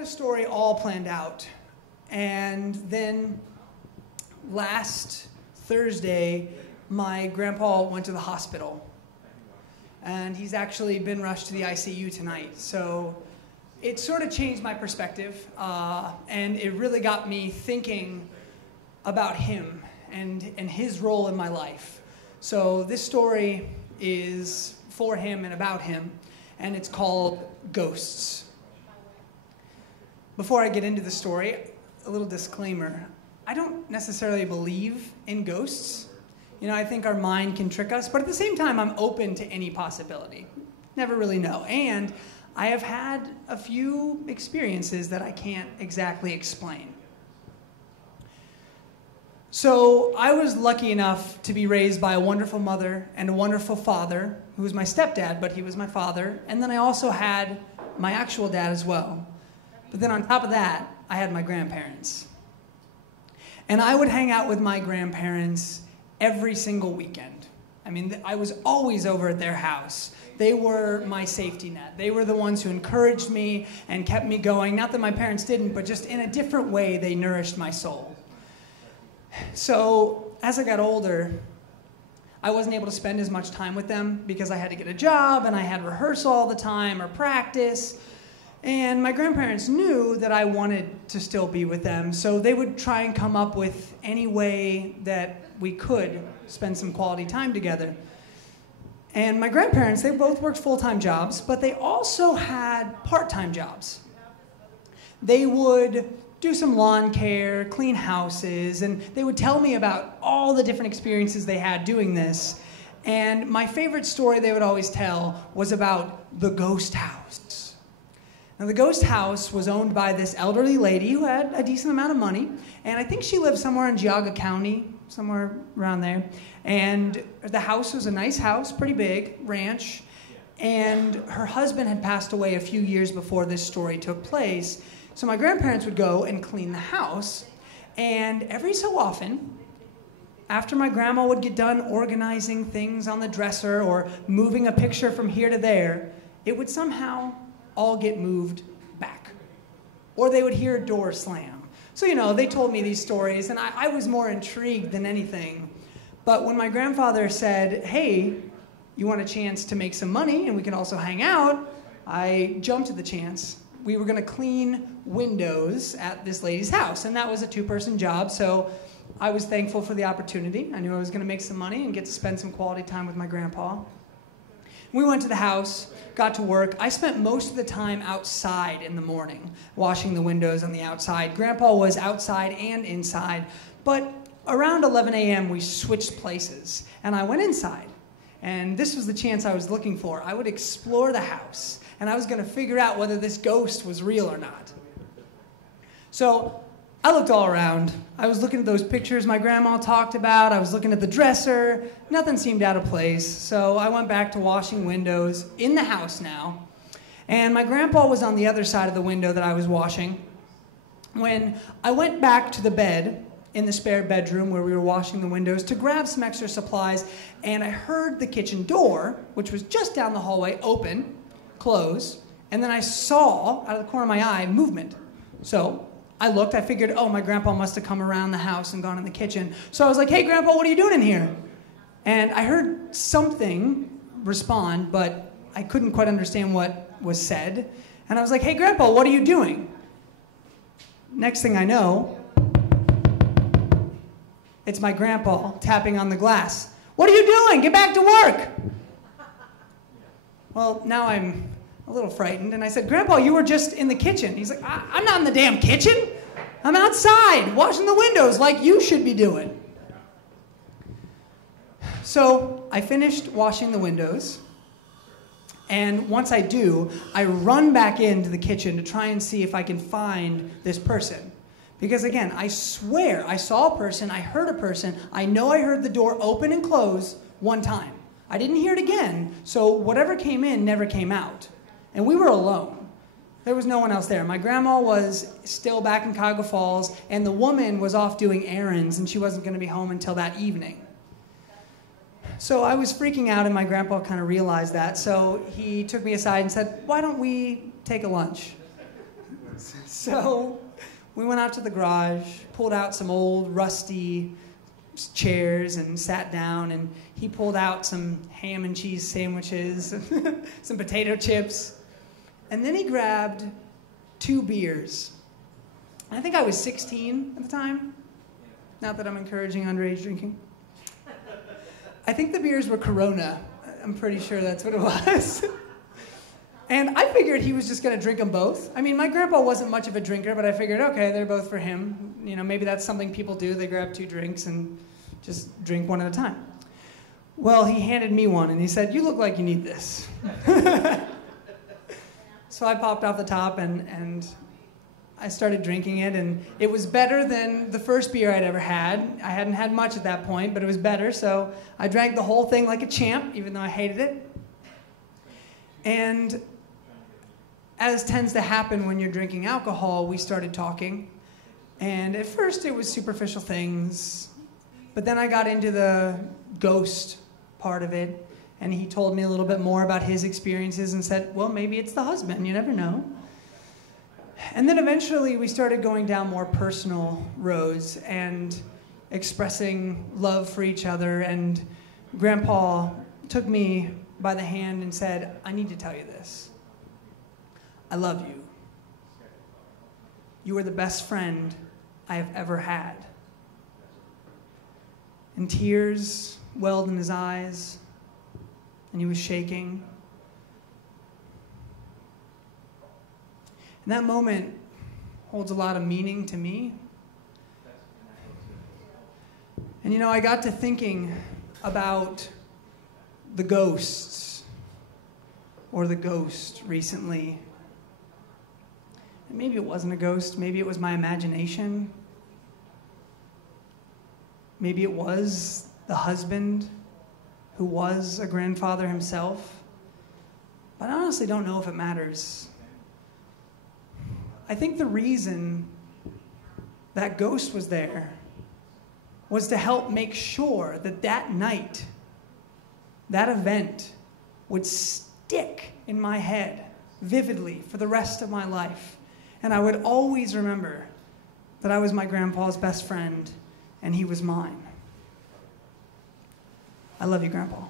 a story all planned out. And then last Thursday, my grandpa went to the hospital. And he's actually been rushed to the ICU tonight. So it sort of changed my perspective. And it really got me thinking about him and his role in my life. So this story is for him and about him. And it's called Ghosts. Before I get into the story, a little disclaimer. I don't necessarily believe in ghosts. You know, I think our mind can trick us, but at the same time, I'm open to any possibility. Never really know. And I have had a few experiences that I can't exactly explain. So I was lucky enough to be raised by a wonderful mother and a wonderful father, who was my stepdad, but he was my father. And then I also had my actual dad as well. But then on top of that, I had my grandparents. And I would hang out with my grandparents every single weekend. I mean, I was always over at their house. They were my safety net. They were the ones who encouraged me and kept me going. Not that my parents didn't, but just in a different way, they nourished my soul. So as I got older, I wasn't able to spend as much time with them because I had to get a job and I had rehearsal all the time or practice. And my grandparents knew that I wanted to still be with them, so they would try and come up with any way that we could spend some quality time together. And my grandparents, they both worked full-time jobs, but they also had part-time jobs. They would do some lawn care, clean houses, and they would tell me about all the different experiences they had doing this. And my favorite story they would always tell was about the ghost house. Now, the ghost house was owned by this elderly lady who had a decent amount of money, and I think she lived somewhere in Jozsa County, somewhere around there. And the house was a nice house, pretty big, ranch, and her husband had passed away a few years before this story took place. So my grandparents would go and clean the house, and every so often, after my grandma would get done organizing things on the dresser or moving a picture from here to there, it would somehow all get moved back. Or they would hear a door slam. So, you know, they told me these stories, and I was more intrigued than anything. But when my grandfather said, hey, you want a chance to make some money and we can also hang out, I jumped at the chance. We were going to clean windows at this lady's house, and that was a two-person job, so I was thankful for the opportunity. I knew I was going to make some money and get to spend some quality time with my grandpa. We went to the house, got to work. I spent most of the time outside in the morning, washing the windows on the outside. Grandpa was outside and inside, but around 11 a.m. we switched places, and I went inside. And this was the chance I was looking for. I would explore the house, and I was going to figure out whether this ghost was real or not. So I looked all around. I was looking at those pictures my grandma talked about. I was looking at the dresser. Nothing seemed out of place. So I went back to washing windows in the house now. And my grandpa was on the other side of the window that I was washing. When I went back to the bed in the spare bedroom where we were washing the windows to grab some extra supplies, and I heard the kitchen door, which was just down the hallway, open, close, and then I saw, out of the corner of my eye, movement. So I looked, I figured, oh, my grandpa must have come around the house and gone in the kitchen. So I was like, hey, Grandpa, what are you doing in here? And I heard something respond, but I couldn't quite understand what was said. And I was like, hey, Grandpa, what are you doing? Next thing I know, it's my grandpa tapping on the glass. What are you doing? Get back to work. Well, now I'm a little frightened, and I said, Grandpa, you were just in the kitchen. He's like, I'm not in the damn kitchen. I'm outside washing the windows like you should be doing. So I finished washing the windows, and once I do, I run back into the kitchen to try and see if I can find this person. Because again, I swear I saw a person, I heard a person, I know I heard the door open and close one time. I didn't hear it again, so whatever came in never came out. And we were alone. There was no one else there. My grandma was still back in Cuyahoga Falls, and the woman was off doing errands, and she wasn't going to be home until that evening. So I was freaking out, and my grandpa kind of realized that, so he took me aside and said, why don't we take a lunch? So we went out to the garage, pulled out some old rusty chairs and sat down, and he pulled out some ham and cheese sandwiches, some potato chips, and then he grabbed 2 beers. I think I was 16 at the time. Not that I'm encouraging underage drinking. I think the beers were Corona. I'm pretty sure that's what it was. And I figured he was just going to drink them both. I mean, my grandpa wasn't much of a drinker, but I figured, okay, they're both for him. You know, maybe that's something people do. They grab 2 drinks and just drink one at a time. Well, he handed me one, and he said, "You look like you need this." So I popped off the top, and I started drinking it, and it was better than the first beer I'd ever had. I hadn't had much at that point, but it was better, so I drank the whole thing like a champ, even though I hated it. And as tends to happen when you're drinking alcohol, we started talking. And at first it was superficial things, but then I got into the ghost part of it, and he told me a little bit more about his experiences and said, well, maybe it's the husband, you never know. And then eventually we started going down more personal roads and expressing love for each other, and Grandpa took me by the hand and said, I need to tell you this. I love you. You are the best friend I have ever had. And tears welled in his eyes, and he was shaking. And that moment holds a lot of meaning to me. And you know, I got to thinking about the ghosts, or the ghost recently. And maybe it wasn't a ghost, maybe it was my imagination. Maybe it was the husband who was a grandfather himself. But I honestly don't know if it matters. I think the reason that ghost was there was to help make sure that that night, that event, would stick in my head vividly for the rest of my life. And I would always remember that I was my grandpa's best friend and he was mine. I love you, Grandpa.